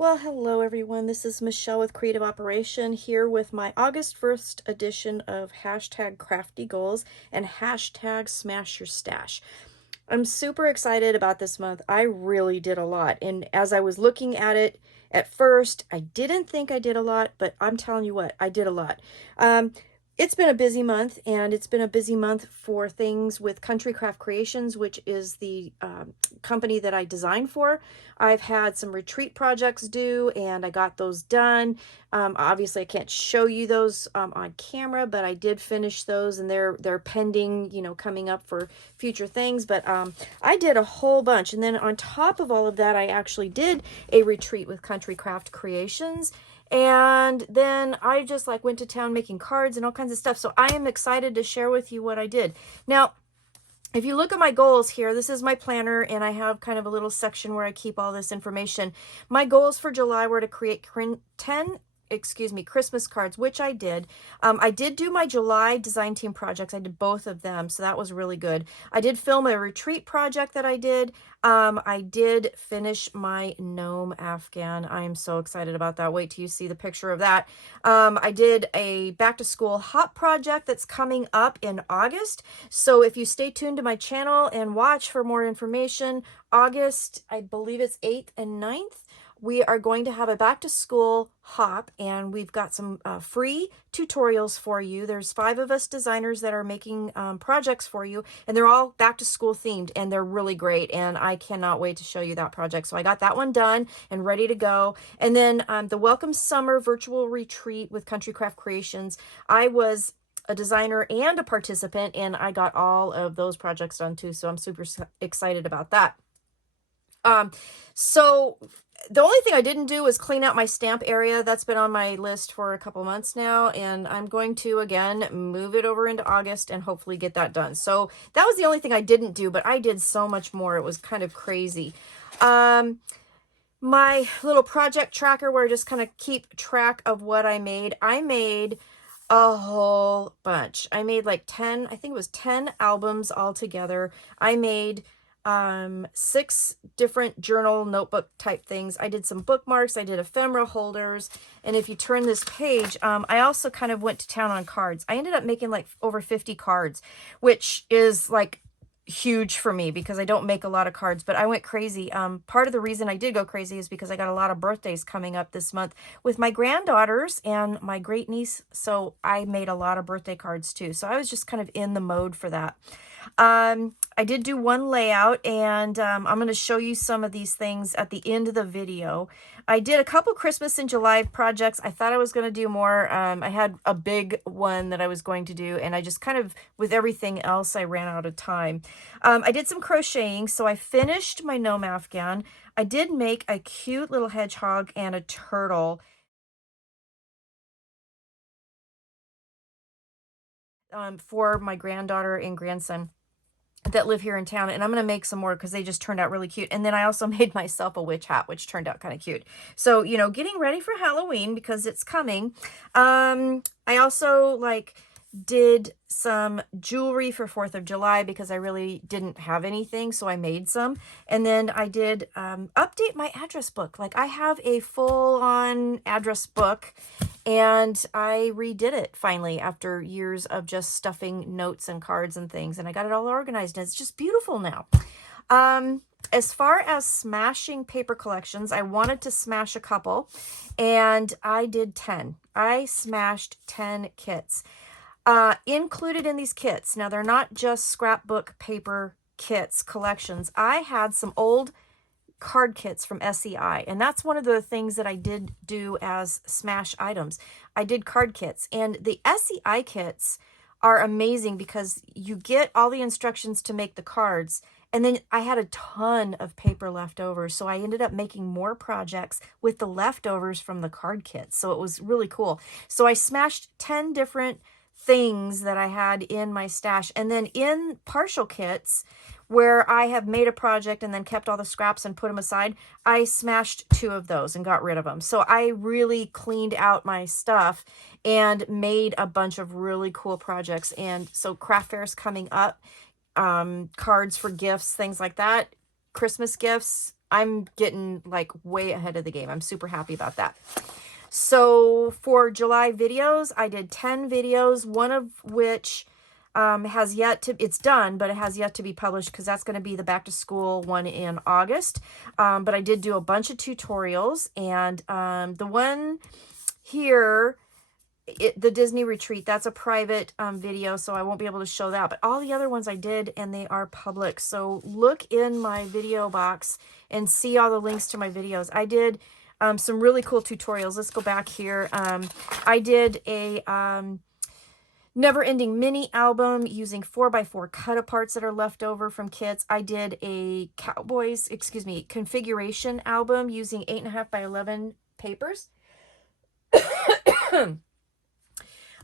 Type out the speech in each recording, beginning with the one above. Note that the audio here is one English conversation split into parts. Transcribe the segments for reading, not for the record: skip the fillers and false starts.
Well, hello everyone. This is Michelle with Creative Operation here with my August 1st edition of hashtag Crafty Goals and hashtag Smash Your Stash. I'm super excited about this month. I really did a lot. And as I was looking at it at first, I didn't think I did a lot, but I'm telling you what, I did a lot. It's been a busy month, and it's been a busy month for things with Country Craft Creations, which is the company that I design for. I've had some retreat projects due, and I got those done. Obviously, I can't show you those on camera, but I did finish those, and they're pending, coming up for future things. But I did a whole bunch, and then on top of all of that, I actually did a retreat with Country Craft Creations. And then I just went to town making cards and all kinds of stuff. So I am excited to share with you what I did. Now, if you look at my goals here, this is my planner, and I have kind of a little section where I keep all this information. My goals for July were to create 10 Christmas cards, which I did. I did do my July design team projects. I did both of them, so that was really good. I did film a retreat project that I did. I did finish my gnome Afghan. I am so excited about that. Wait till you see the picture of that. I did a back to school hop project that's coming up in August. So if you stay tuned to my channel and watch for more information, August, I believe it's 8th and 9th. We are going to have a back to school hop, and we've got some free tutorials for you. There's 5 of us designers that are making projects for you, and they're all back to school themed, and they're really great, and I cannot wait to show you that project. So I got that one done and ready to go. And then the Welcome Summer virtual retreat with Country Craft Creations. I was a designer and a participant, and I got all of those projects done too, so I'm super excited about that. So the only thing I didn't do was clean out my stamp area. That's been on my list for a couple months now, and I'm going to, again, move it over into August and hopefully get that done. So that was the only thing I didn't do, but I did so much more. It was kind of crazy. My little project tracker where I just kind of keep track of what I made a whole bunch. I made like 10, I think it was 10 albums altogether. I made 6 different journal notebook type things. I did some bookmarks, I did ephemera holders, and if you turn this page, I also kind of went to town on cards. I ended up making like over 50 cards, which is like huge for me because I don't make a lot of cards, but I went crazy. Part of the reason I did go crazy is because I got a lot of birthdays coming up this month with my granddaughters and my great niece, so I made a lot of birthday cards too. So I was just kind of in the mode for that. I did do one layout, and I'm going to show you some of these things at the end of the video. I did a couple Christmas in July projects. I thought I was going to do more. I had a big one that I was going to do, and I just kind of, with everything else, I ran out of time. I did some crocheting, so I finished my gnome Afghan. I did make a cute little hedgehog and a turtle. For my granddaughter and grandson that live here in town, and I'm going to make some more because they just turned out really cute. And then I also made myself a witch hat, which turned out kind of cute. So, getting ready for Halloween because it's coming. I also did some jewelry for 4th of July because I really didn't have anything, so I made some. And then I did update my address book. I have a full-on address book, and I redid it finally after years of just stuffing notes and cards and things, and I got it all organized, and it's just beautiful now. As far as smashing paper collections, I wanted to smash a couple, and I did 10. I smashed 10 kits. Included in these kits, now they're not just scrapbook paper kits collections. I had some old card kits from SEI, and that's one of the things that I did do as smash items. I did card kits, and the SEI kits are amazing because you get all the instructions to make the cards, and then I had a ton of paper left over, so I ended up making more projects with the leftovers from the card kits, so it was really cool. So I smashed 10 different things that I had in my stash, and then in partial kits where I have made a project and then kept all the scraps and put them aside, I smashed 2 of those and got rid of them. So I really cleaned out my stuff and made a bunch of really cool projects. And so craft fairs coming up, cards for gifts, things like that, Christmas gifts, I'm getting like way ahead of the game. I'm super happy about that. So for July videos, I did 10 videos, one of which has yet to, it's done, but it has yet to be published because that's going to be the back to school one in August. But I did do a bunch of tutorials, and the one here, the Disney retreat, that's a private video, so I won't be able to show that. But all the other ones I did, and they are public. So look in my video box and see all the links to my videos. I did some really cool tutorials. Let's go back here. I did a never-ending mini album using 4x4 cut-aparts that are left over from kits. I did a configuration album using 8.5 by 11 papers.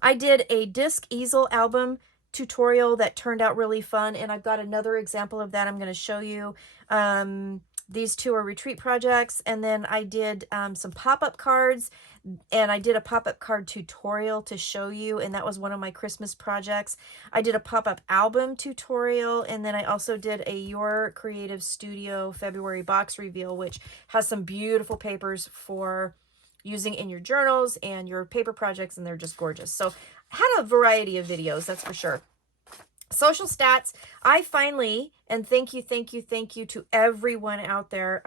I did a disc easel album tutorial that turned out really fun, and I've got another example of that I'm going to show you. These two are retreat projects, and then I did some pop-up cards, and I did a pop-up card tutorial to show you, and that was one of my Christmas projects. I did a pop-up album tutorial, and then I also did a Your Creative Studio February box reveal, which has some beautiful papers for using in your journals and your paper projects, and they're just gorgeous. So I had a variety of videos, that's for sure. Social stats, I finally, and thank you to everyone out there,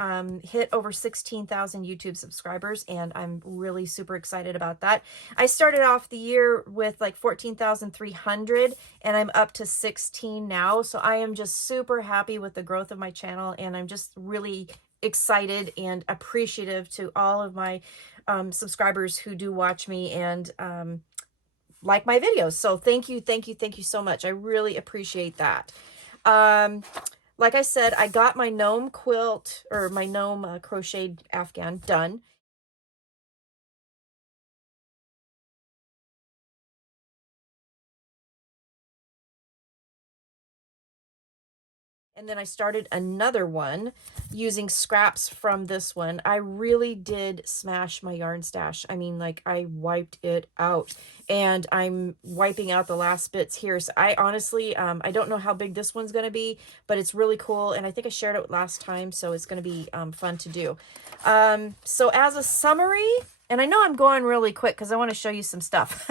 hit over 16,000 YouTube subscribers, and I'm really super excited about that. I started off the year with like 14,300, and I'm up to 16 now, so I am just super happy with the growth of my channel, and I'm just really excited and appreciative to all of my subscribers who do watch me and like my videos. So thank you so much. I really appreciate that. Like I said, I got my gnome quilt, or my gnome crocheted Afghan done. And then I started another one using scraps from this one. I really did smash my yarn stash. I mean, like, I wiped it out, and I'm wiping out the last bits here. So I honestly, I don't know how big this one's going to be, but it's really cool. And I think I shared it last time, so it's going to be fun to do. So as a summary, and I know I'm going really quick because I want to show you some stuff.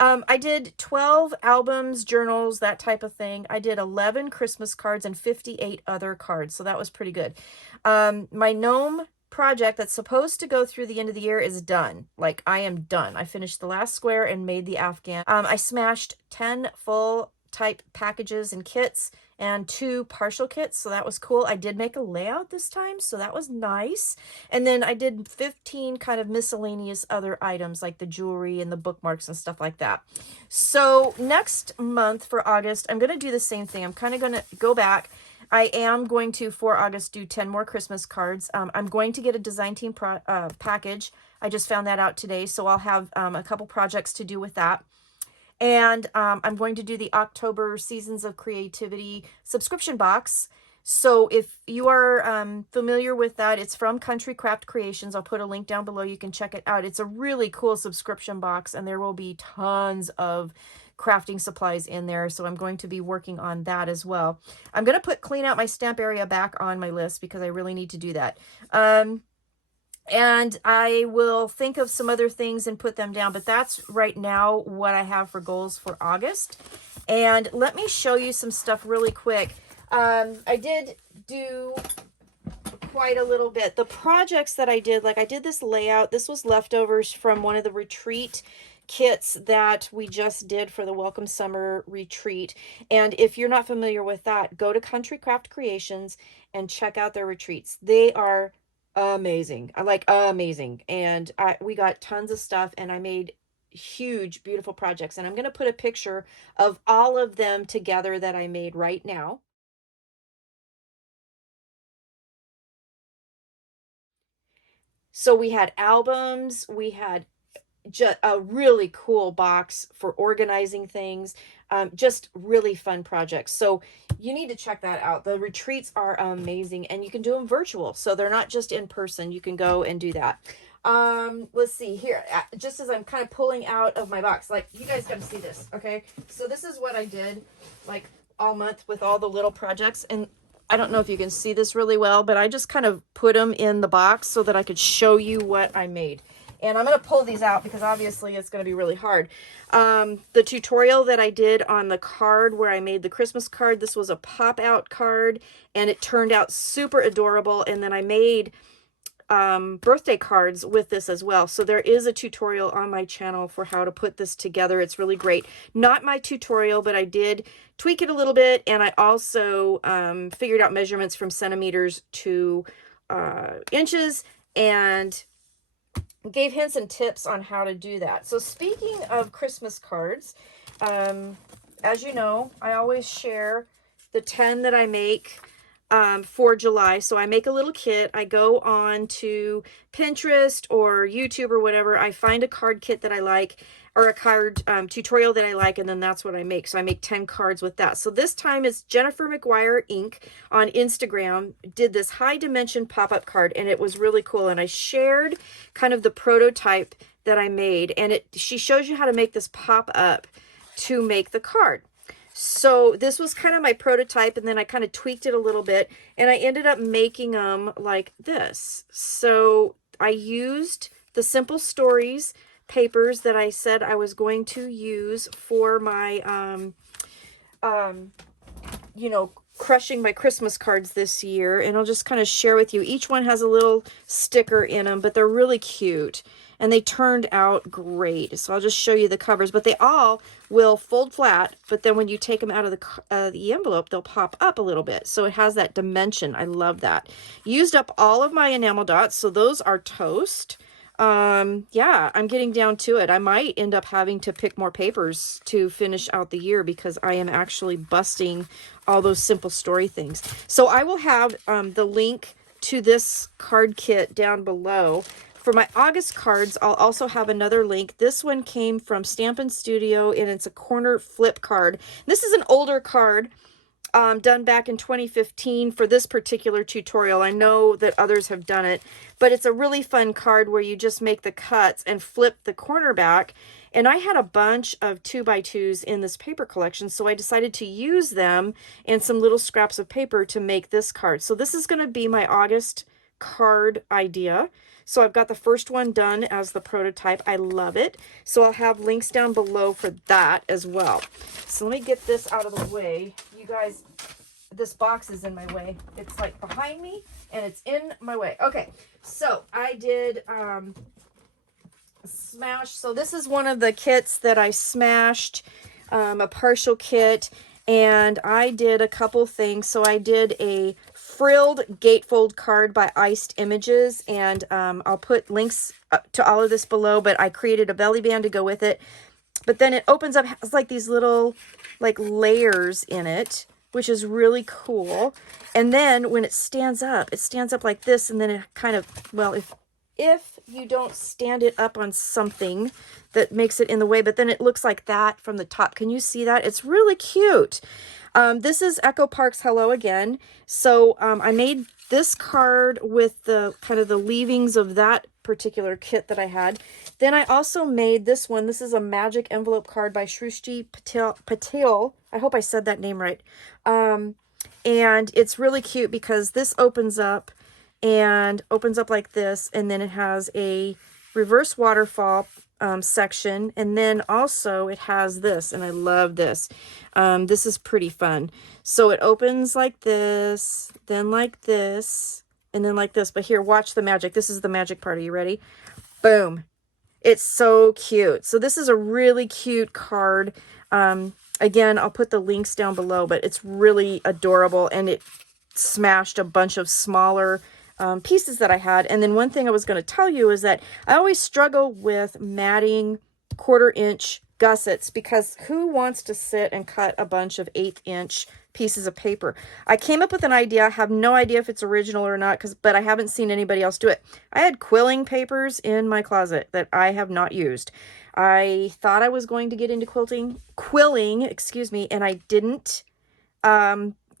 I did 12 albums, journals, that type of thing. I did 11 Christmas cards and 58 other cards, so that was pretty good. My gnome project that's supposed to go through the end of the year is done. Like, I am done. I finished the last square and made the Afghan. I smashed 10 full type packages and kits and 2 partial kits, so that was cool. I did make a layout this time, so that was nice. And then I did 15 kind of miscellaneous other items like the jewelry and the bookmarks and stuff like that. So next month for August, I'm going to do the same thing. I'm kind of going to go back. I am going to, for August, do 10 more Christmas cards. I'm going to get a design team package. I just found that out today, so I'll have a couple projects to do with that. And I'm going to do the October Seasons of Creativity subscription box. So if you are familiar with that, it's from Country Craft Creations. I'll put a link down below. You can check it out. It's a really cool subscription box, and there will be tons of crafting supplies in there. So I'm going to be working on that as well. I'm going to clean out my stamp area back on my list because I really need to do that. And I will think of some other things and put them down, but that's right now what I have for goals for August. And let me show you some stuff really quick. I did do quite a little bit. The projects that I did, like I did this layout. This was leftovers from one of the retreat kits that we just did for the Welcome Summer Retreat. And if you're not familiar with that, go to Country Craft Creations and check out their retreats. They are amazing. I like amazing. And we got tons of stuff, and I made huge, beautiful projects. And I'm going to put a picture of all of them together that I made right now. So we had albums, we had just a really cool box for organizing things, just really fun projects. So you need to check that out. The retreats are amazing, and you can do them virtual, so they're not just in person. You can go and do that. Let's see here, just as I'm kind of pulling out of my box, like, you guys got to see this. Okay, so this is what I did like all month with all the little projects, and I don't know if you can see this really well, but I just kind of put them in the box so that I could show you what I made. And I'm going to pull these out because obviously it's going to be really hard. The tutorial that I did on the card where I made the Christmas card, this was a pop-out card, and it turned out super adorable. And then I made birthday cards with this as well. So there is a tutorial on my channel for how to put this together. It's really great. Not my tutorial, but I did tweak it a little bit, and I also figured out measurements from centimeters to inches and gave hints and tips on how to do that. So speaking of Christmas cards, as you know, I always share the 10 that I make for July. So I make a little kit. I go on to Pinterest or YouTube or whatever. I find a card kit that I like, or a card tutorial that I like, and then that's what I make. So I make 10 cards with that. So this time it's Jennifer McGuire Inc. on Instagram did this high dimension pop-up card, and it was really cool. And I shared kind of the prototype that I made, and she shows you how to make this pop up to make the card. So this was kind of my prototype, and then I kind of tweaked it a little bit, and I ended up making them like this. So I used the Simple Stories papers that I said I was going to use for my, you know, crushing my Christmas cards this year. And I'll just kind of share with you. Each one has a little sticker in them, but they're really cute. And they turned out great. So I'll just show you the covers, but they all will fold flat. But then when you take them out of the envelope, they'll pop up a little bit. So it has that dimension. I love that. Used up all of my enamel dots. So those are toast. Yeah, I'm getting down to it. I might end up having to pick more papers to finish out the year because I am actually busting all those Simple Story things. So I will have the link to this card kit down below. For my August cards, I'll also have another link. This one came from Stampin' Studio, and it's a corner flip card. This is an older card done back in 2015 for this particular tutorial. I know that others have done it, but it's a really fun card where you just make the cuts and flip the corner back. And I had a bunch of 2x2s in this paper collection, so I decided to use them and some little scraps of paper to make this card. So this is going to be my August card idea. So I've got the first one done as the prototype. I love it. So I'll have links down below for that as well. So let me get this out of the way. You guys, this box is in my way. It's like behind me and it's in my way. Okay, so I did smash. So this is one of the kits that I smashed, a partial kit. And I did a couple things. So I did a frilled gatefold card by Iced Images, and I'll put links to all of this below, but I created a belly band to go with it. But then it opens up, has like these little like layers in it, which is really cool. And then when it stands up like this, and then it kind of, well, if you don't stand it up on something that makes it in the way, but then it looks like that from the top. Can you see that? It's really cute. This is Echo Park's Hello Again. So I made this card with the kind of the leavings of that particular kit that I had. Then I also made this one. This is a magic envelope card by Srushti Patil. I hope I said that name right. And it's really cute because this opens up like this, and then it has a reverse waterfall section, and then also it has this, and I love this. This is pretty fun. So it opens like this, then like this, and then like this. But here, watch the magic. This is the magic part. Are you ready? Boom. It's so cute. So this is a really cute card. Again, I'll put the links down below, but it's really adorable, and it smashed a bunch of smaller pieces that I had. And then one thing I was going to tell you is that I always struggle with matting 1/4 inch gussets, because who wants to sit and cut a bunch of 1/8 inch pieces of paper? I came up with an idea. I have no idea if it's original or not, but I haven't seen anybody else do it. I had quilling papers in my closet that I have not used. I thought I was going to get into quilling, excuse me, and I didn't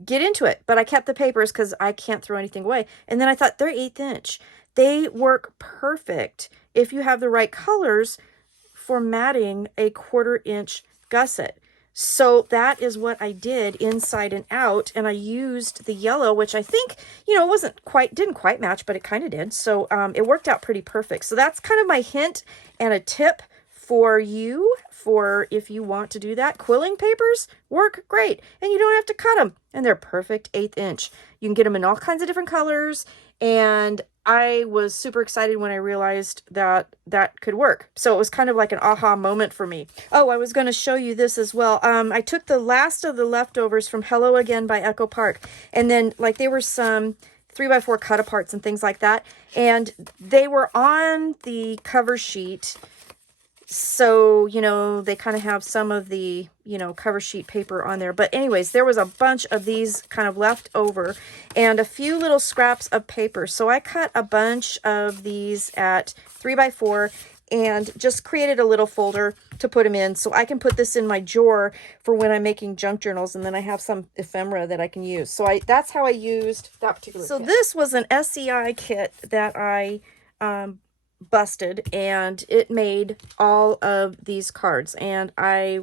get into it, but I kept the papers because I can't throw anything away. And then I thought, they're 1/8 inch. They work perfect if you have the right colors for matting a 1/4 inch gusset. So that is what I did inside and out, and I used the yellow, which I think, you know, didn't quite match, but it kind of did. So it worked out pretty perfect. So that's kind of my hint and a tip for you, for if you want to do that. Quilling papers work great, and you don't have to cut them, and they're perfect 1/8 inch. You can get them in all kinds of different colors, and I was super excited when I realized that that could work. So it was kind of like an aha moment for me. Oh, I was going to show you this as well. I took the last of the leftovers from Hello Again by Echo Park, and then like they were some 3x4 cut aparts and things like that, and they were on the cover sheet. So, you know, they kind of have some of the, you know, cover sheet paper on there. But anyways, there was a bunch of these kind of left over and a few little scraps of paper. So I cut a bunch of these at 3x4 and just created a little folder to put them in. So I can put this in my drawer for when I'm making junk journals, and then I have some ephemera that I can use. So that's how I used that particular kit. So this was an SEI kit that I busted, and it made all of these cards, and I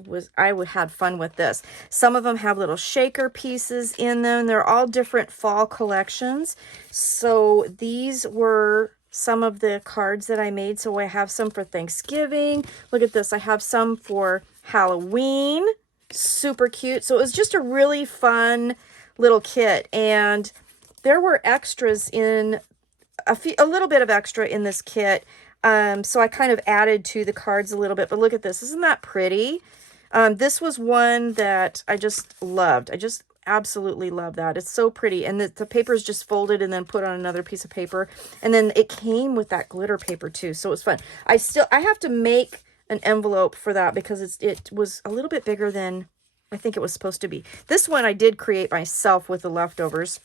had fun with this. Some of them have little shaker pieces in them. They're all different fall collections. So these were some of the cards that I made. So I have some for Thanksgiving. Look at this. I have some for Halloween. Super cute. So it was just a really fun little kit, and there were extras in a little bit of extra in this kit. So I kind of added to the cards a little bit, but look at this. Isn't that pretty? This was one that I just loved. I just absolutely love that. It's so pretty. And the paper is just folded and then put on another piece of paper. And then it came with that glitter paper too. So it was fun. I have to make an envelope for that because it was a little bit bigger than I think it was supposed to be. This one I did create myself with the leftovers,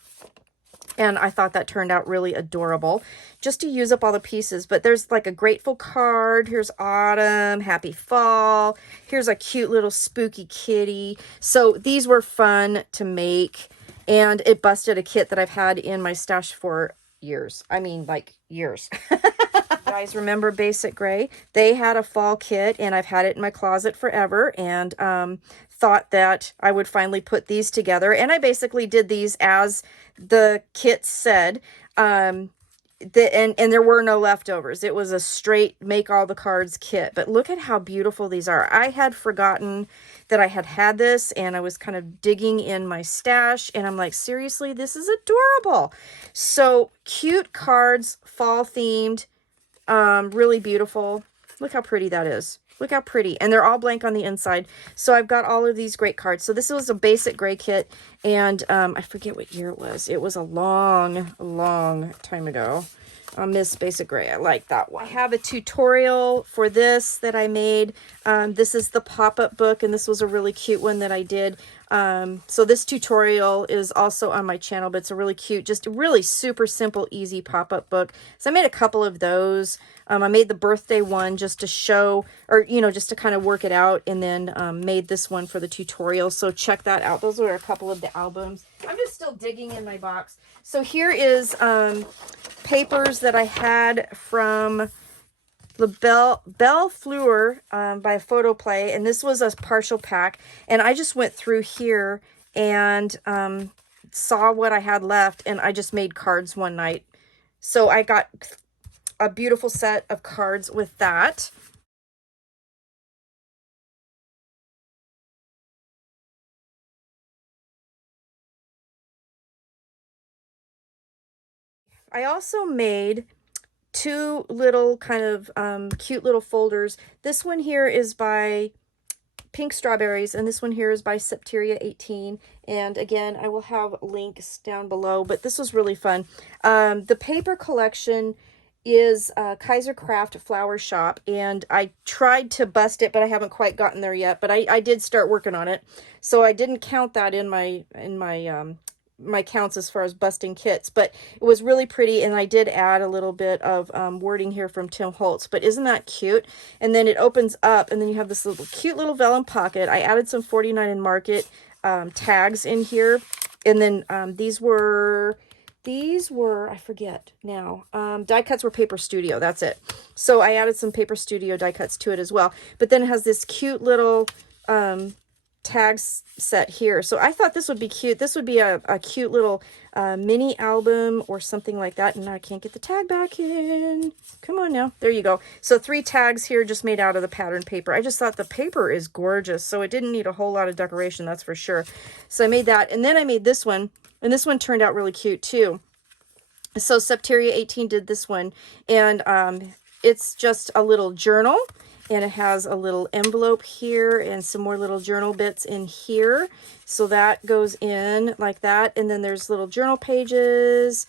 and I thought that turned out really adorable just to use up all the pieces. But there's like a grateful card. Here's autumn, happy fall. Here's a cute little spooky kitty. So these were fun to make, and it busted a kit that I've had in my stash for years. I mean, like years. Guys, remember Basic Gray? They had a fall kit, and I've had it in my closet forever, and thought that I would finally put these together. And I basically did these as the kit said, and there were no leftovers. It was a straight make all the cards kit. But look at how beautiful these are. I had forgotten that I had this, and I was kind of digging in my stash, and I'm like, seriously, this is adorable. So cute cards, fall themed, really beautiful. Look how pretty that is. Look how pretty. And they're all blank on the inside. So I've got all of these great cards. So this was a Basic Gray kit, and I forget what year it was. It was a long, long time ago. Miss Basic Gray. I like that one. I have a tutorial for this that I made. This is the pop-up book, and this was a really cute one that I did. So this tutorial is also on my channel, but it's a really cute, just really super simple, easy pop-up book. So I made a couple of those. I made the birthday one just to show, or, you know, just to kind of work it out, and then made this one for the tutorial. So check that out. Those are a couple of the albums. I'm just still digging in my box. So here is papers that I had from the Belle Fleur by Photoplay, and this was a partial pack, and I just went through here and saw what I had left, and I just made cards one night. So I got a beautiful set of cards with that. I also made two little kind of cute little folders. This one here is by Pink Strawberryz, and this one here is by Septeria 18. And again, I will have links down below, but this was really fun. The paper collection is Kaiser Craft Flower Shop, and I tried to bust it, but I haven't quite gotten there yet. But I did start working on it, so I didn't count that in my counts as far as busting kits, but it was really pretty, and I did add a little bit of wording here from Tim Holtz. But isn't that cute? And then it opens up, and then you have this little cute little vellum pocket. I added some 49 and Market tags in here, and then these were, I forget now, die cuts were Paper Studio, that's it. So I added some Paper Studio die cuts to it as well. But then it has this cute little tags set here. So I thought this would be cute. This would be a cute little mini album or something like that. And I can't get the tag back in. Come on now. There you go. So 3 tags here just made out of the pattern paper. I just thought the paper is gorgeous. So it didn't need a whole lot of decoration, that's for sure. So I made that. And then I made this one. And this one turned out really cute too. So Septeria 18 did this one. And it's just a little journal. And it has a little envelope here and some more little journal bits in here. So that goes in like that. And then there's little journal pages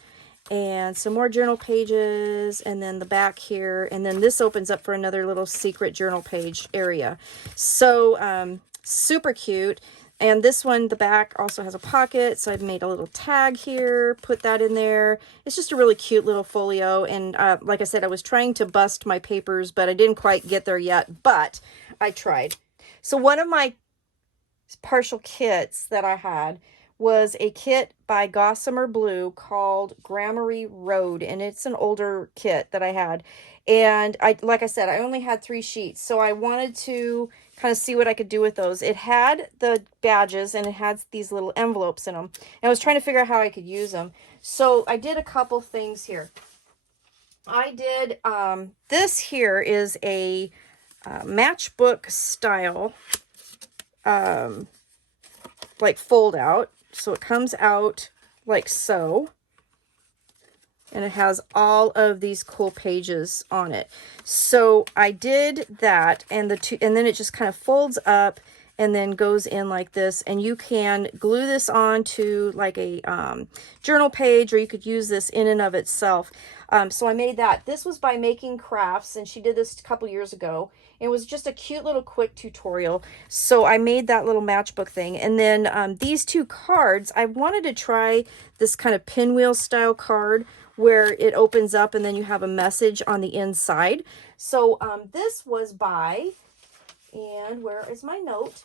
and some more journal pages. And then the back here. And then this opens up for another little secret journal page area. So super cute. And this one, the back also has a pocket, so I've made a little tag here, put that in there. It's just a really cute little folio, and like I said, I was trying to bust my papers, but I didn't quite get there yet, but I tried. So one of my partial kits that I had was a kit by Gossamer Blue called Gramarye Road, and it's an older kit that I had. And like I said, I only had 3 sheets, so I wanted to kind of see what I could do with those. It had the badges and it had these little envelopes in them. And I was trying to figure out how I could use them. So I did a couple things here. I did, this here is a matchbook style, like fold out. So it comes out like so. And it has all of these cool pages on it. So I did that, and then it just kind of folds up and then goes in like this. And you can glue this on to like a journal page, or you could use this in and of itself. So I made that. This was by Making Crafts, and she did this a couple years ago. It was just a cute little quick tutorial. So I made that little matchbook thing. And then these 2 cards, I wanted to try this kind of pinwheel style card where it opens up and then you have a message on the inside. So this was by, and where is my note?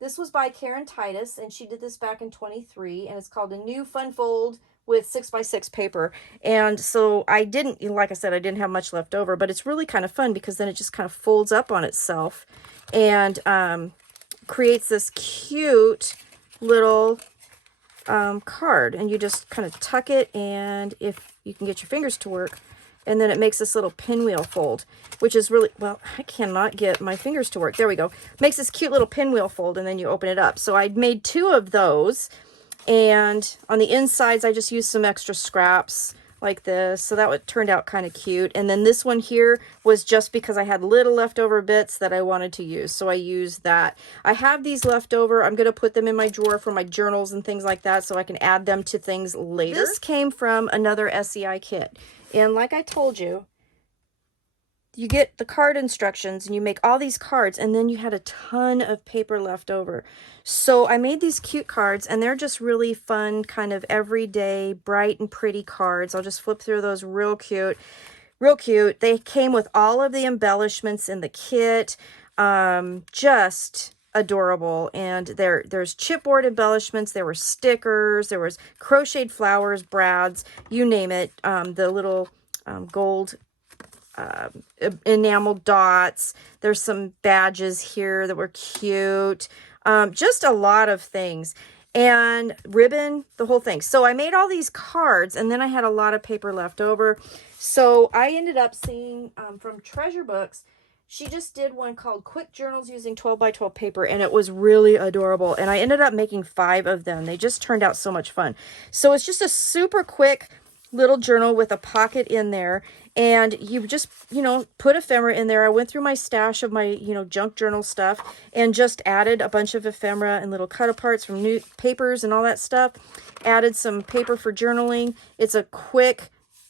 This was by Karen Titus, and she did this back in 23, and it's called A New Fun Fold with 6x6 paper. And so I didn't, like I said, I didn't have much left over, but it's really kind of fun because then it just kind of folds up on itself and creates this cute little card, and you just kind of tuck it, and if you can get your fingers to work, and then it makes this little pinwheel fold, which is really, well, I cannot get my fingers to work. There we go. Makes this cute little pinwheel fold, and then you open it up. So I made 2 of those, and on the insides I just used some extra scraps like this, so that turned out kind of cute. And then this one here was just because I had little leftover bits that I wanted to use, so I used that. I have these left over. I'm going to put them in my drawer for my journals and things like that, so I can add them to things later. This came from another SEI kit, and like I told you, you get the card instructions and you make all these cards, and then you had a ton of paper left over. So I made these cute cards, and they're just really fun, kind of everyday, bright and pretty cards. I'll just flip through those real cute. Real cute. They came with all of the embellishments in the kit. Just adorable. And there's chipboard embellishments. There were stickers. There was crocheted flowers, brads, you name it. The little gold enamel dots. There's some badges here that were cute. Just a lot of things. And ribbon, the whole thing. So I made all these cards, and then I had a lot of paper left over. So I ended up seeing from Treasure Books, she just did one called Quick Journals Using 12x12 Paper, and it was really adorable. And I ended up making 5 of them. They just turned out so much fun. So it's just a super quick little journal with a pocket in there, and you just, you know, put ephemera in there. I went through my stash of my, you know, junk journal stuff and just added a bunch of ephemera and little cut aparts from new papers and all that stuff. Added some paper for journaling. It's a quick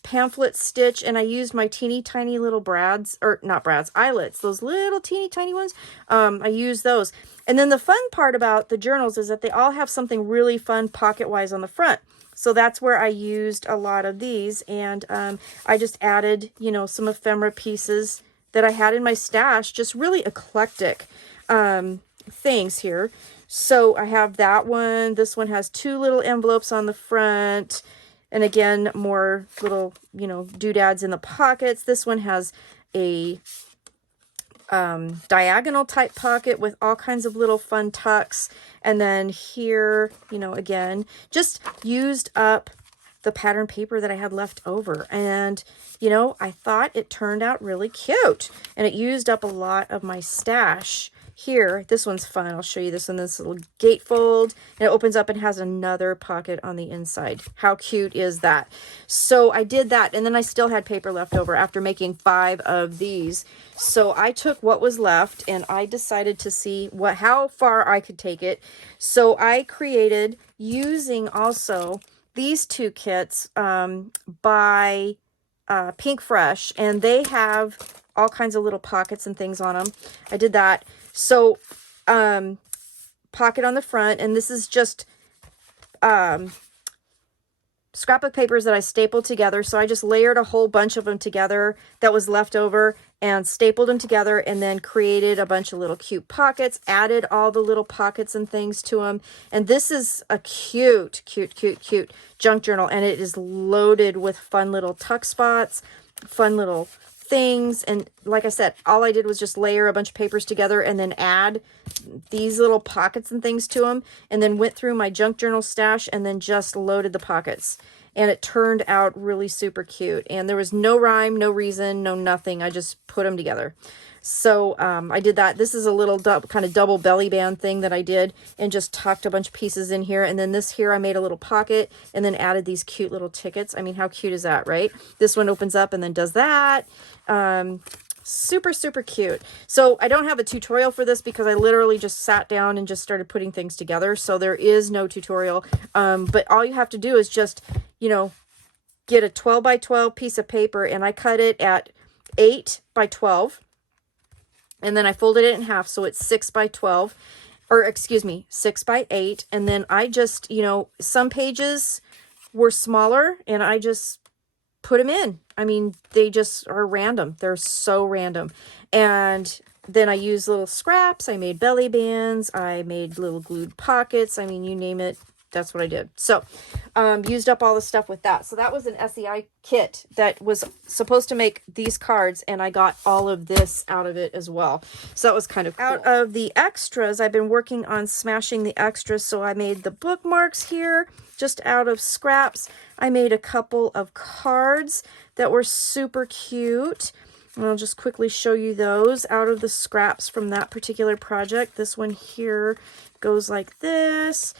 pamphlet stitch, and I used my teeny tiny little brads, or not brads, eyelets, those little teeny tiny ones. I used those. And then the fun part about the journals is that they all have something really fun pocket wise on the front. So that's where I used a lot of these, and I just added, you know, some ephemera pieces that I had in my stash, just really eclectic things here. So I have that one. This one has 2 little envelopes on the front, and again, more little, you know, doodads in the pockets. This one has a diagonal type pocket with all kinds of little fun tucks. And then here, you know, again, just used up the pattern paper that I had left over. And, you know, I thought it turned out really cute. And it used up a lot of my stash. Here, this one's fun. I'll show you this one. This little gatefold, and it opens up and has another pocket on the inside. How cute is that? So I did that, and then I still had paper left over after making 5 of these. So I took what was left, and I decided to see how far I could take it. So I created, using also these 2 kits by Pink Fresh, and they have all kinds of little pockets and things on them. I did that. So, pocket on the front, and this is just scrapbook papers that I stapled together. So I just layered a whole bunch of them together that was left over and stapled them together, and then created a bunch of little cute pockets, added all the little pockets and things to them. And this is a cute, cute, cute, cute junk journal, and it is loaded with fun little tuck spots, fun little things. And like I said, all I did was just layer a bunch of papers together and then add these little pockets and things to them, and then went through my junk journal stash and then just loaded the pockets, and it turned out really super cute. And there was no rhyme, no reason, no nothing. I just put them together. So I did that. This is a little kind of double belly band thing that I did, and just tucked a bunch of pieces in here. And then this here, I made a little pocket and then added these cute little tickets. I mean, how cute is that, right? This one opens up and then does that. Super, super cute. So I don't have a tutorial for this because I literally just sat down and just started putting things together. So there is no tutorial. But all you have to do is just, you know, get a 12 by 12 piece of paper, and I cut it at 8 by 12. And then I folded it in half, so it's 6 by 12, or excuse me, 6 by 8. And then I just, you know, some pages were smaller, and I just put them in. I mean, they just are random. They're so random. And then I used little scraps. I made belly bands. I made little glued pockets. I mean, you name it. That's what I did. So used up all the stuff with that. So that was an SEI kit that was supposed to make these cards, and I got all of this out of it as well. So that was kind of cool. Out of the extras, I've been working on smashing the extras. So I made the bookmarks here just out of scraps. I made a couple of cards that were super cute. And I'll just quickly show you those out of the scraps from that particular project. This one here goes like this.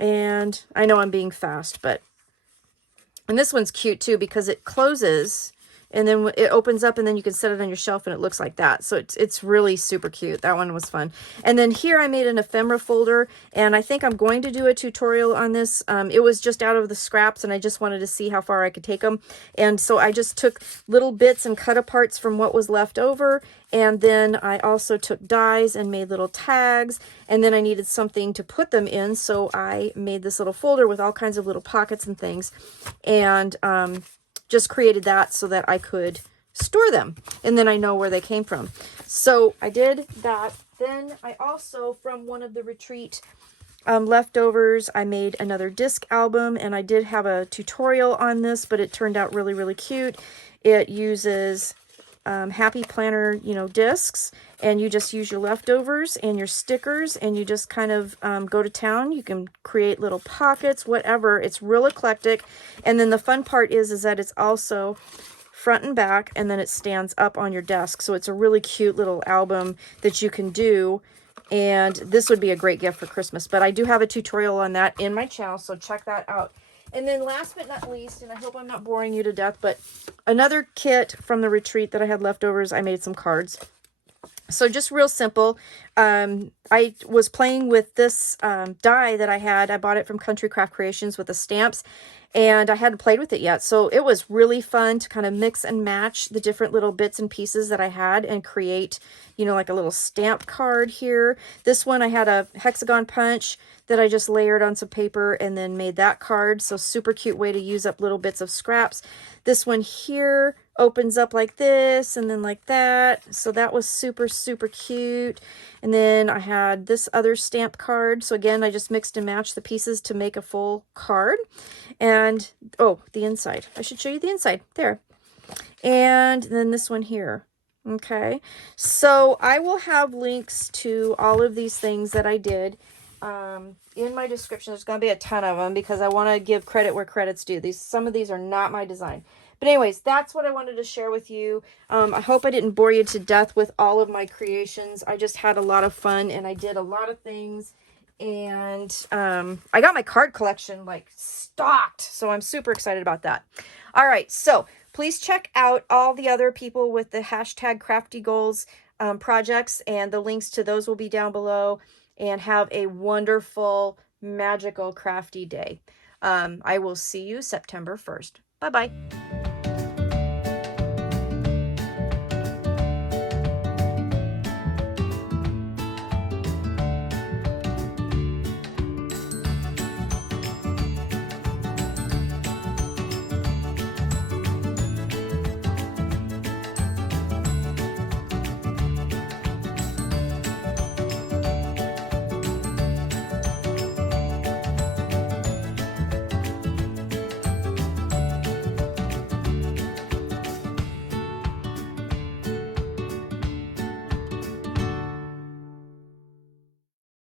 And I know I'm being fast, and this one's cute too because it closes and then it opens up, and then you can set it on your shelf and it looks like that. So it's really super cute. That one was fun. And then here I made an ephemera folder, and I think I'm going to do a tutorial on this. It was just out of the scraps, and I just wanted to see how far I could take them. And so I just took little bits and cut aparts from what was left over. And then I also took dies and made little tags, and then I needed something to put them in. So I made this little folder with all kinds of little pockets and things, and just created that so that I could store them, and then I know where they came from. So I did that. Then I also, from one of the retreat leftovers, I made another disc album, and I did have a tutorial on this, but it turned out really, really cute. It uses Happy Planner, you know, discs, and you just use your leftovers and your stickers, and you just kind of go to town. You can create little pockets, whatever. It's real eclectic. And then the fun part is that it's also front and back, and then it stands up on your desk. So it's a really cute little album that you can do, and this would be a great gift for Christmas. But I do have a tutorial on that in my channel, so check that out. And then last but not least, and I hope I'm not boring you to death, but another kit from the retreat that I had leftovers, I made some cards. So just real simple. I was playing with this die that I had. I bought it from Country Craft Creations with the stamps, and I hadn't played with it yet. So it was really fun to kind of mix and match the different little bits and pieces that I had and create, you know, like a little stamp card here. This one I had a hexagon punch that I just layered on some paper and then made that card. So super cute way to use up little bits of scraps. This one here opens up like this and then like that. So that was super, super cute. And then I had this other stamp card. So again, I just mixed and matched the pieces to make a full card. And, oh, the inside. I should show you the inside. There. And then this one here. Okay, so I will have links to all of these things that I did in my description. There's going to be a ton of them because I want to give credit where credit's due. Some of these are not my design. But anyways, that's what I wanted to share with you. I hope I didn't bore you to death with all of my creations. I just had a lot of fun and I did a lot of things. And I got my card collection like stocked. So I'm super excited about that. All right, so please check out all the other people with the hashtag Crafty Goals projects, and the links to those will be down below. And have a wonderful, magical, crafty day. I will see you September 1st. Bye-bye.